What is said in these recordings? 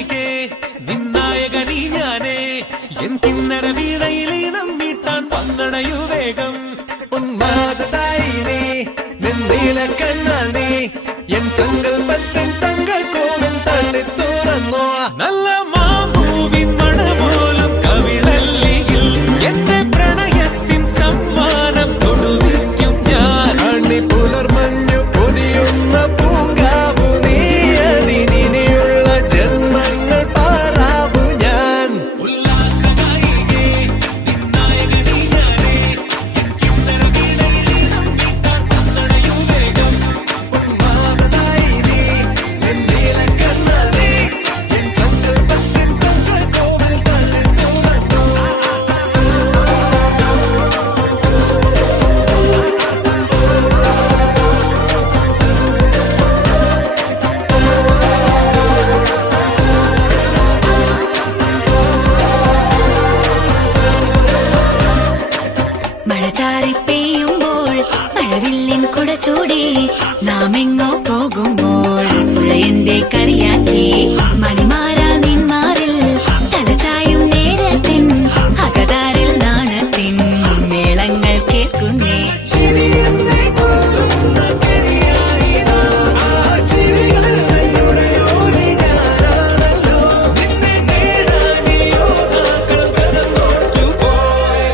നായികേ നിന്നായകനീ ഞാനേ എൻ കിന്നര വീണയിലീണം മീട്ടാൻ വന്നണയു വേഗം ഉന്മാദായിനി നിന്നീല കണ്ണാൽ നീ എൻ സങ്കൽപ്പത്തിൻ തങ്ക കോവിൽ തള്ളി തുറന്നോ നല്ല മാമ്പൂവിൻ മണപോലും കവിളല്ലിയിൽ എന്റെ പ്രണയത്തിൻ സമ്മാനം കൊടുവിക്കും ഞാൻ അണി പുലർമഞ്ഞു പൊതിയുന്ന പൂങ്കാവു നീ അതിനിയുള്ള ജന്മങ്ങൾ പാറാവു ഞാൻ ഉല്ലാസനായികേ നിന്നായകനീ ഞാനേ എൻ കിന്നര വീണയിലീണം മീട്ടാൻ വന്നണയു വേഗം ഉന്മാദായിനി നിന്നീല കണ്ണാൽ നീ എൻ സങ്കൽപ്പത്തിൻ തങ്ക കോവിൽ തള്ളി തുറന്നോ മഴ ചാറി പെയ്യുമ്പോൾ മഴവില്ലിൻ കുട ചൂടി നാം എങ്ങോ പോകുമ്പോൾ പുഴയന്റെ കളിയാക്കി മണിമാരാ നിന്മാറിൽ തലചായും നേരത്തിൻ അകതാരിൽ നാണത്തിൻ മേളങ്ങൾ കേൾക്കുന്നേ ചിരിയെന്നെ കൊല്ലുന്ന കണിയായിനാ ആ ചിരികളിൽ തന്നോടെ ഓടി ഞാനാണല്ലോ നിന്നെ നേടാനീ യോദ്ധാക്കൾ വെറുന്നോട്ടു പോയി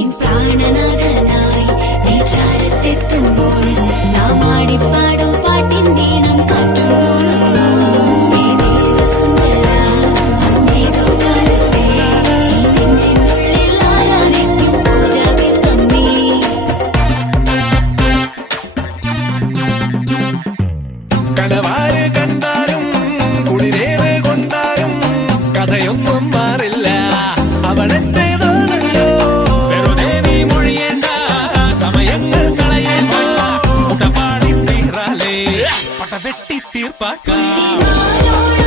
എൻ പ്രാണനാഥനായി നീ ചാരത്തെത്തുമ്പോൾ നാം ആടിപ്പാടും പാട്ടിൻ നീണം കാറ്റുമ്പോളുന്നു സുന്ദര അങ്ങേതോ കാലത്തെ ഈ നെഞ്ചിനുള്ളിൽ ആരാധിക്കും പൂജാബിംബം നീ കടവാര് കണ്ടാലും കുളിരേത് കൊണ്ടാലും കഥയൊന്നും മാറില്ല അവളെന്റേതാണല്ലോ വെറുതെ നീ മൊഴിയേണ്ട സമയങ്ങൾ കളയേണ്ട മുട്ടപാടി തീറാലേ പട്ട വെട്ടി തീർപ്പാക്കാം മാലോട്